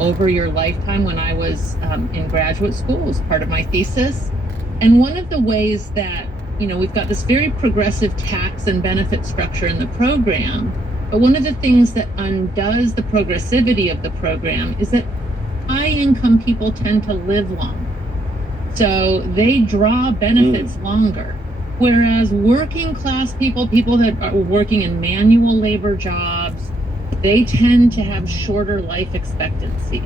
over your lifetime when I was in graduate school as part of my thesis. And one of the ways that, we've got this very progressive tax and benefit structure in the program, but one of the things that undoes the progressivity of the program is that high income people tend to live longer. So they draw benefits longer. Whereas working class people that are working in manual labor jobs, they tend to have shorter life expectancies.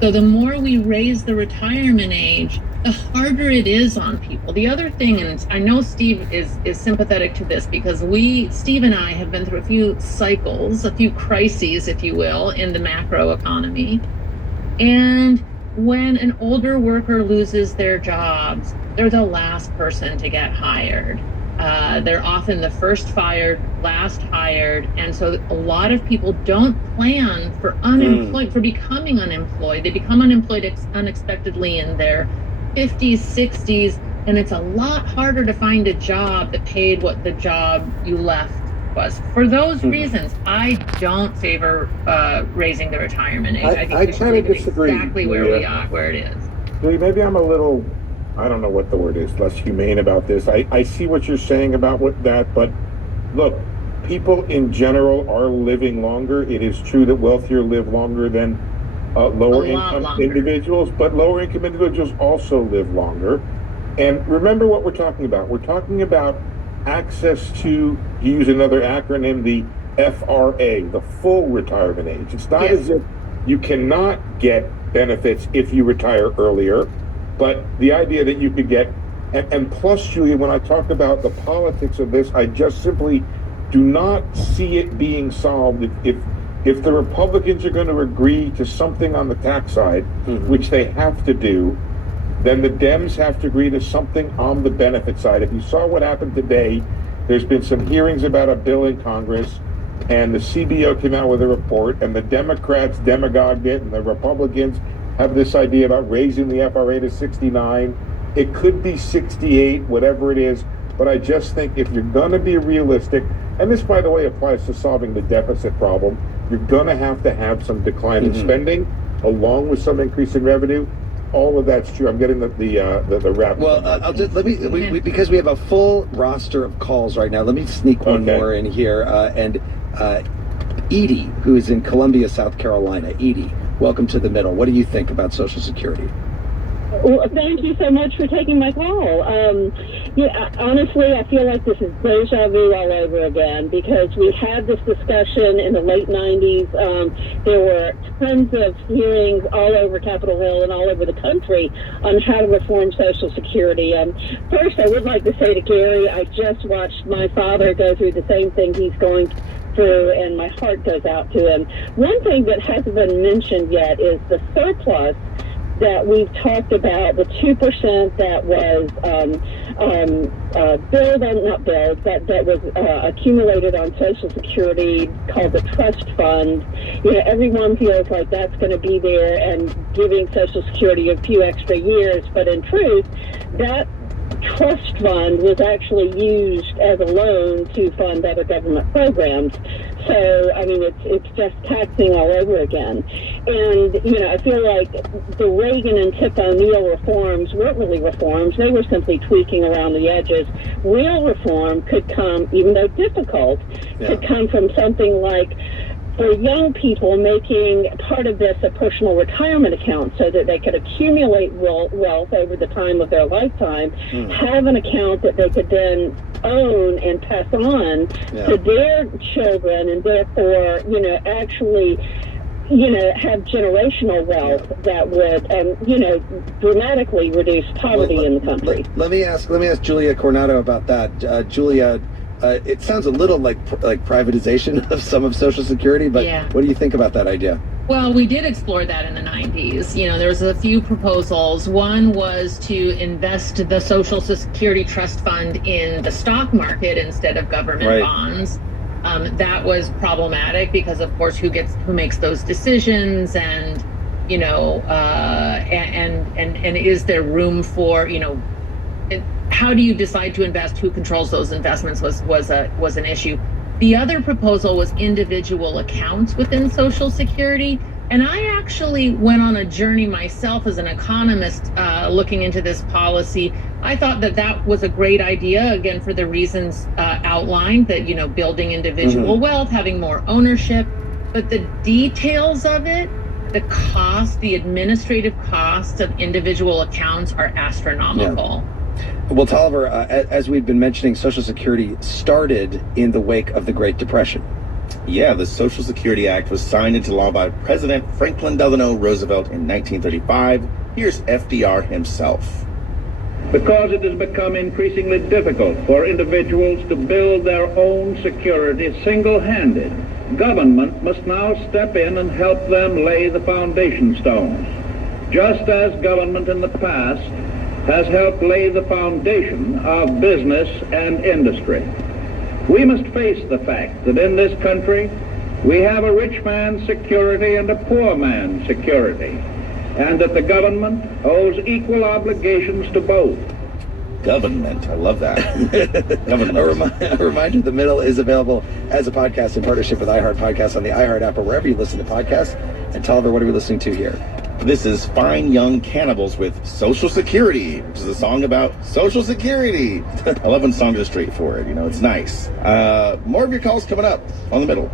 So the more we raise the retirement age, the harder it is on people. The other thing, and I know Steve is sympathetic to this because Steve and I have been through a few cycles, a few crises, if you will, in the macro economy. And when an older worker loses their jobs, they're the last person to get hired. They're often the first fired, last hired. And so a lot of people don't plan for for becoming unemployed. They become unemployed unexpectedly in their 50s, 60s, and it's a lot harder to find a job that paid what the job you left was. For those reasons, I don't favor raising the retirement age. I think I we should kind leave of it disagree. exactly where we are, where it is. Maybe I'm a little, I don't know what the word is, less humane about this. I see what you're saying about that, but look, people in general are living longer. It is true that wealthier live longer than lower income individuals, but lower income individuals also live longer. And remember what we're talking about. We're talking about access to use another acronym, the FRA, the full retirement age. It's not as if you cannot get benefits if you retire earlier, but the idea that you could get, and plus, Julia, when I talk about the politics of this, I just simply do not see it being solved if the Republicans are going to agree to something on the tax side, which they have to do, then the Dems have to agree to something on the benefit side. If you saw what happened today, there's been some hearings about a bill in Congress, and the CBO came out with a report, and the Democrats demagogued it, and the Republicans have this idea about raising the FRA to 69. It could be 68, whatever it is, but I just think if you're going to be realistic, and this, by the way, applies to solving the deficit problem, you're going to have some decline in spending, along with some increase in revenue. All of that's true. I'm getting the wrap. Well, because we have a full roster of calls right now. Let me sneak one more in here. And Edie, who is in Columbia, South Carolina. Edie, welcome to The Middle. What do you think about Social Security? Well, thank you so much for taking my call. Honestly, I feel like this is deja vu all over again because we had this discussion in the late 90s. There were tons of hearings all over Capitol Hill and all over the country on how to reform Social Security. First, I would like to say to Gary, I just watched my father go through the same thing he's going through, and my heart goes out to him. One thing that hasn't been mentioned yet is the surplus that we've talked about, the 2% that was that was accumulated on Social Security called the trust fund. Everyone feels like that's going to be there and giving Social Security a few extra years, but in truth, that trust fund was actually used as a loan to fund other government programs. So, I mean, it's just taxing all over again. And, I feel like the Reagan and Tip O'Neill reforms weren't really reforms. They were simply tweaking around the edges. Real reform could come, even though difficult, could come from something like, for young people, making part of this a personal retirement account so that they could accumulate wealth over the time of their lifetime, have an account that they could then own and pass on to their children, and therefore, actually, have generational wealth that would, dramatically reduce poverty in the country. Let me ask Julia Coronado about that. Julia, it sounds a little like privatization of some of Social Security, but what do you think about that idea? Well, we did explore that in the 90s. There was a few proposals. One was to invest the Social Security Trust Fund in the stock market instead of government bonds. That was problematic because, of course, who makes those decisions, and and is there room for how do you decide to invest? Who controls those investments was an issue. The other proposal was individual accounts within Social Security. And I actually went on a journey myself as an economist looking into this policy. I thought that that was a great idea, again, for the reasons outlined, that, you know, building individual wealth, having more ownership. But the details of it, the cost, the administrative costs of individual accounts are astronomical. Yeah. Well, Tolliver, as we've been mentioning, Social Security started in the wake of the Great Depression. Yeah, the Social Security Act was signed into law by President Franklin Delano Roosevelt in 1935. Here's FDR himself. Because it has become increasingly difficult for individuals to build their own security single-handed, government must now step in and help them lay the foundation stones, just as government in the past has helped lay the foundation of business and industry. We must face the fact that in this country, we have a rich man's security and a poor man's security, and that the government owes equal obligations to both. Government, I love that. Government. A reminder, The Middle is available as a podcast in partnership with iHeart Podcasts on the iHeart app or wherever you listen to podcasts. And Tolliver, what are we listening to here? This is Fine Young Cannibals with Social Security, which is a song about Social Security. I love when songs are straightforward, you know, it's nice. More of your calls coming up on The Middle.